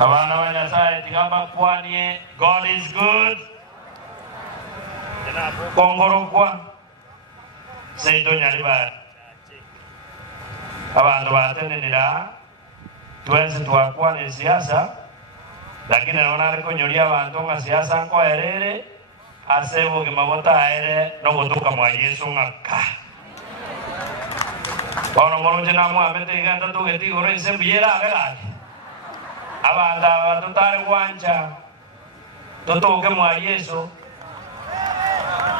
Abana ba Nyasaye tigamba kwanie God is good. Kongoro kwa Seito nyaliba. Abantu batenenera twenzi twakwane siasa lakini naona ariko nyoria abantu nga siasa nko erere asebo kimabota aere no gutuka mwa Yesu ngaka. Kono moronje na mwa bete iganda tugeti gore ise biyera agala. Abanda tutare kwanja tutuke mwa Yesu.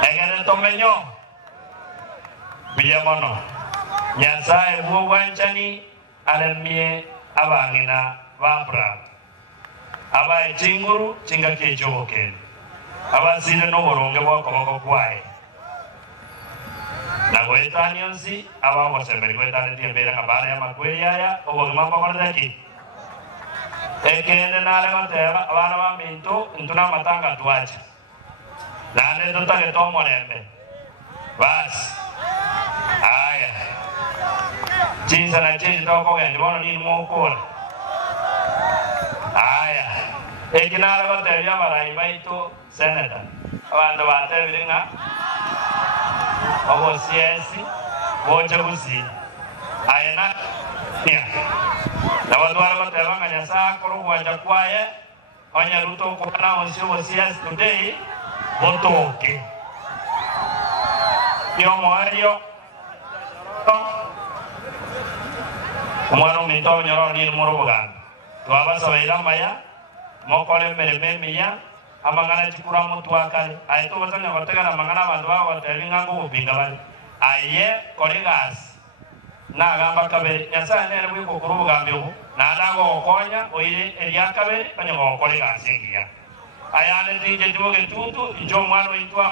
Egere tomenyo biyamono. Nyasaye wo wanchani alemie abangina bambra. Aba chinguru chinga kechoke. Aba sine no boronge bwako bako kwae. Na goetani onsi aba wasemberi goetani tiembera ngabara ya makweli haya obo mamba kordaki. Ekende nale matera abana ba minto ntuna matanga tuacha. Nane tutage tomo lembe. Bas. Aya. Jinsa na jinsi toko gani bono ni mokora. Aya. Ekinara bateri abarai baito senator. Abantu batebiri nga obo siesi boje busi. Aya na ya. Nawadwara bateba nga Nyasaye akoro kwanja kwaye onya ruto kona onsi obo siesi today botoke. Yo moario umwana minto nyoro ni murubuganda twabasa bairamba ya mokole mereme miya amangana chikura mutu akale aito bazanya bategana mangana abantu bawo telingango ubinga bali aye kolegas na gamba kabere Nyasaye nere bwiko kurubugambe ubu na ndago okonya oire elia kabere banye ko kolegas ingia ayane tije tuge tutu ijo mwana intwa